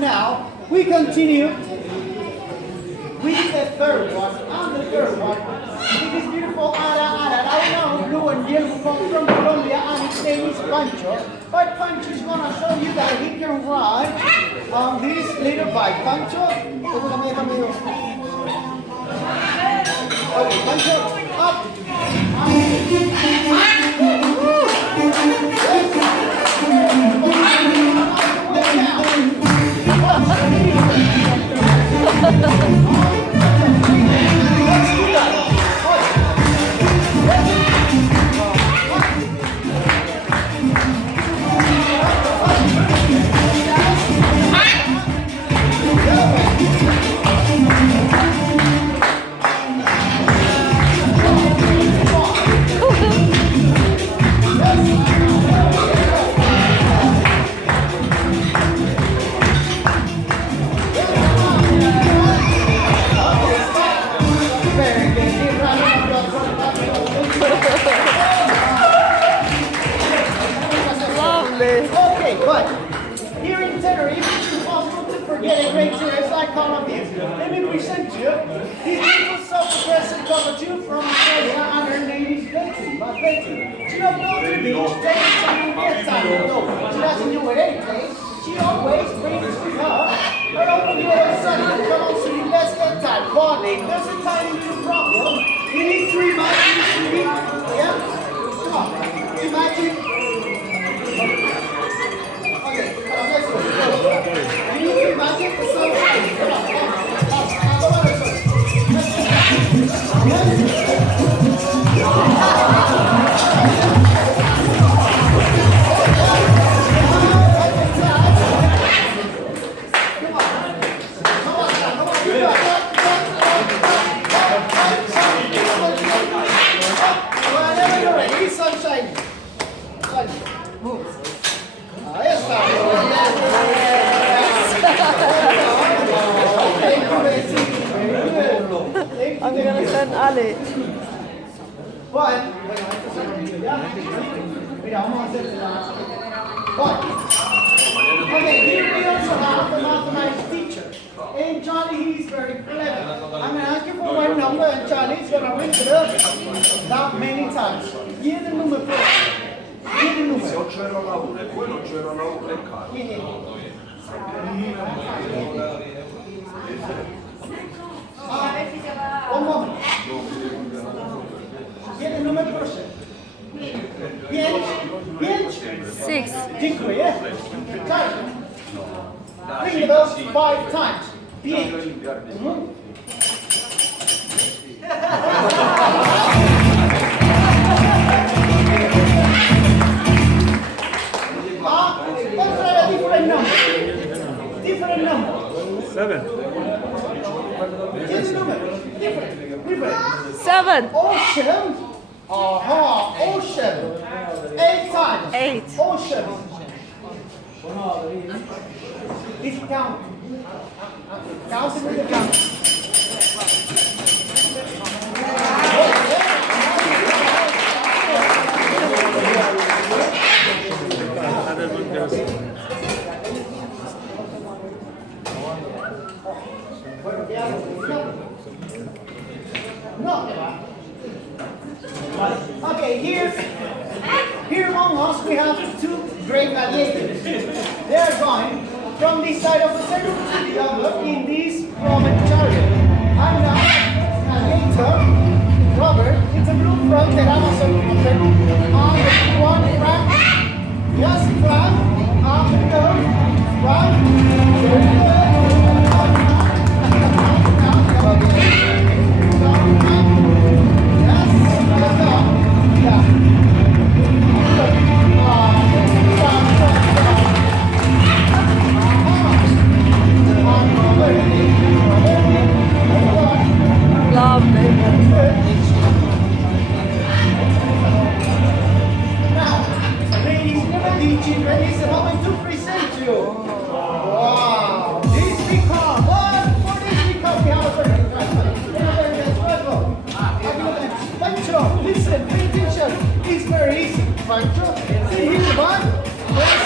now we continue with the third one. And the third one, it is beautiful Ara Ara. Now blue and yellow come from Colombia, and his name is Pancho. But Pancho is gonna show you that he can ride on this little bike. Pancho, okay, Pancho, up. Okay, but here in Tenerife, it's impossible to forget a great tourist icon of his. Let me present you this beautiful self-aggressive cockatoo from Australia, and her name is Betty. But Betty, she don't go to the beach, takes time to get time to go. She doesn't do it anything. She always brings with her her own little son to come on, so let's get time. But there's a tiny little problem. You need to imagine the street. Yeah? Come on. Imagine. Okay, let's go. You need to imagine the sunshine. Come on, whenever you're ready, sunshine. Move. Ahí está. I'm gonna send Ali. But, okay, here we also have the mathematics teacher. And Charlie, he's very clever. I'm going to ask you for one number, and Charlie's going to ring it up not many times. Give the number first. Give the number. Se ho 0 alla 1 e poi non 0 alla 1 è caro. One moment. Give the number first. Pinch. 6. Cinque, yeah? Charlie. Ring it up 5 times. Pinch. Let's try a different number. Different number. 7. Here's the number. Different. 7. Ocean. Ocean. 8 times. 8. Ocean. This count. Count with the count. No. Okay, here among us we have 2 great gladiators. They are going from this side of the circle to the other in this Roman chariot. And now, gladiator, Robert, it's a blue front that Amazon circle, and the one front, yes, front, up and down, front, there you go. It's a moment to present you. Wow! This become what? For this become we have a very Pancho, listen, pay attention. It's very easy. Pancho, see here the bag, press,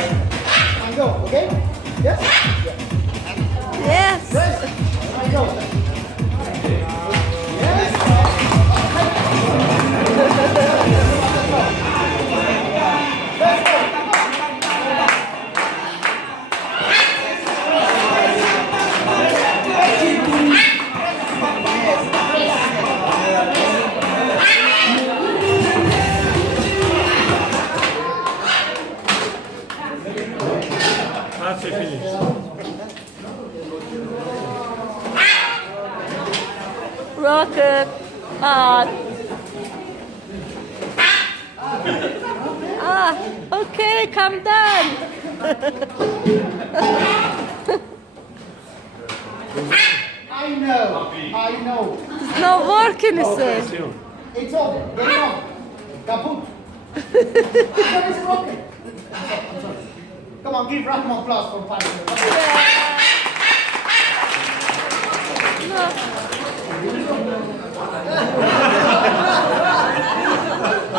and go. Okay? Yes? 1. Ah, okay, calm down. I know. It's not working, you say. It's over. Get it on. Kaput. That is broken. I'm sorry. Come on, give round of applause for Parrot. No.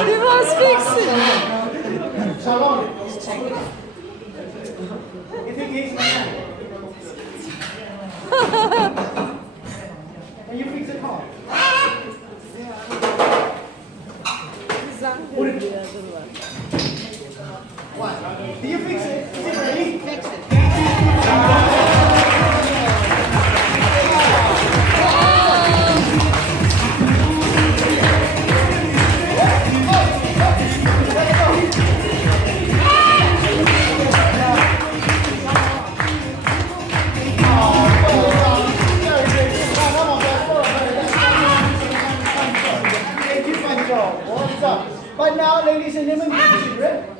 He was fixing. Shalom. You think he's Can you fix the car? What? Do you fix it? Is it ready? Fix it. But now, ladies and gentlemen,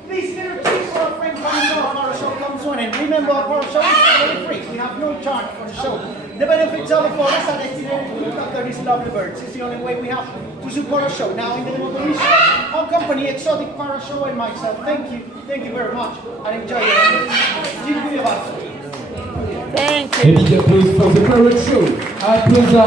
please get a treat for our friend coming to our show comes on. And remember, our show is totally free. We have no charge for the show. The benefits of the photos are destined to look after these lovely birds. It's the only way we have to support our show. Now, in the name of the our company, Exotic Parrot Show, and myself, thank you very much, and enjoy it. Thank you. Et puis, applause pour The Parrot Show. Applause à